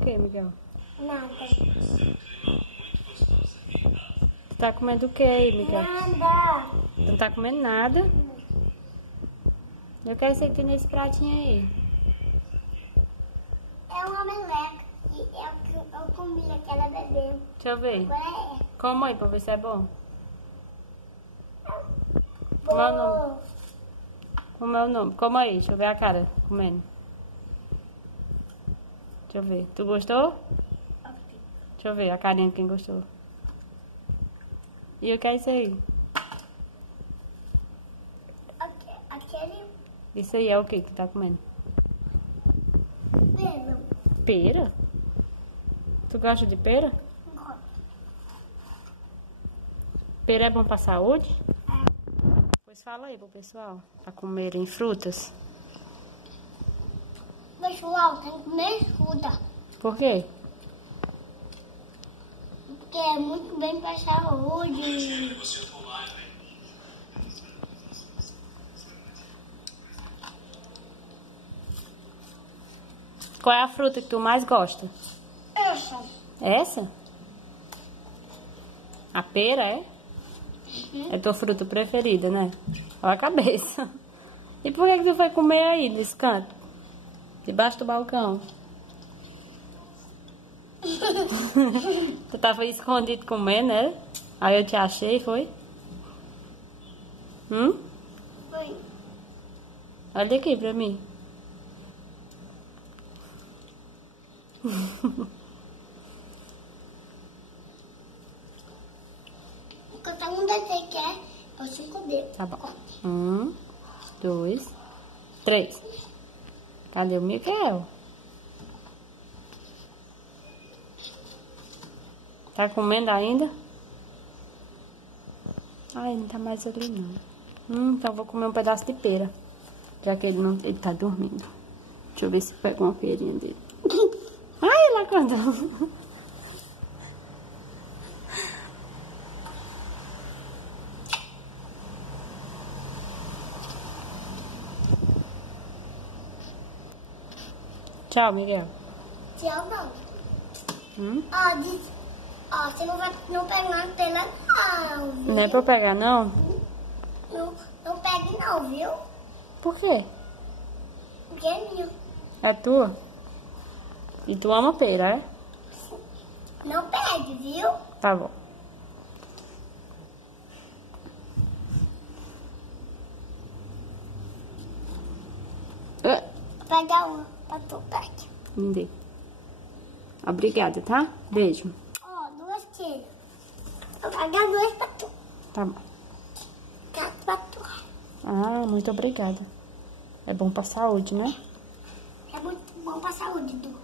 o que, Miguel? Nada. Tu tá comendo o que aí, Miguel? Nada. Tu não tá comendo nada? Eu quero ser que nesse pratinho aí. É uma meleca. E eu comi aquela bebê. Deixa eu ver. Agora é. Como aí pra ver se é bom? Como é o nome? Como é o nome? Como aí? Deixa eu ver a cara comendo. Deixa eu ver. Tu gostou? Deixa eu ver a carinha de quem gostou. E o que é isso aí? Aquele Isso aí é o que tá comendo? pelo. Pera? Tu gosta de pera? Pera é bom pra saúde? Pois fala aí pro pessoal, pra comerem frutas. Pessoal, tem que comer fruta. Por quê? Porque é muito bem pra saúde. Qual é a fruta que tu mais gosta? Essa. Essa? A pera, é? É tua fruta preferida, né? Olha a cabeça. E por que tu foi comer aí, nesse canto? Debaixo do balcão. Tu tava escondido comendo, né? Aí eu te achei, foi? Foi. Olha aqui pra mim. Cada um daqui quer é o 5 dedos. Tá bom. 1, 2, 3. Cadê o Miguel? Tá comendo ainda? Ai, não tá mais ali não. Então eu vou comer um pedaço de pera. Já que ele tá dormindo. Deixa eu ver se pega uma perinha dele. Ai, ele acordou. Tchau, Miguel. Tchau, não. Hum? Você não vai não pegar na tela, não. Viu? Não é pra eu pegar, não? Não pegue, não, viu? Por quê? Porque é minha. É tua? E tu ama pera, é? Não pegue, viu? Tá bom. Vou pegar uma pra tu, pegue. Me dê. Obrigada, tá? Beijo. Ó, 2 quilos. Vou pegar 2 pra tu. Tá bom. 4 pra tu. Ah, muito obrigada. É bom pra saúde, né? É muito bom pra saúde, 2.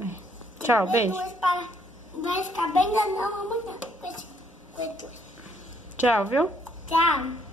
É. Tchau, beijo. 2 para... Vai ficar bem grandão amanhã. Com esse 2. Tchau, viu? Tchau.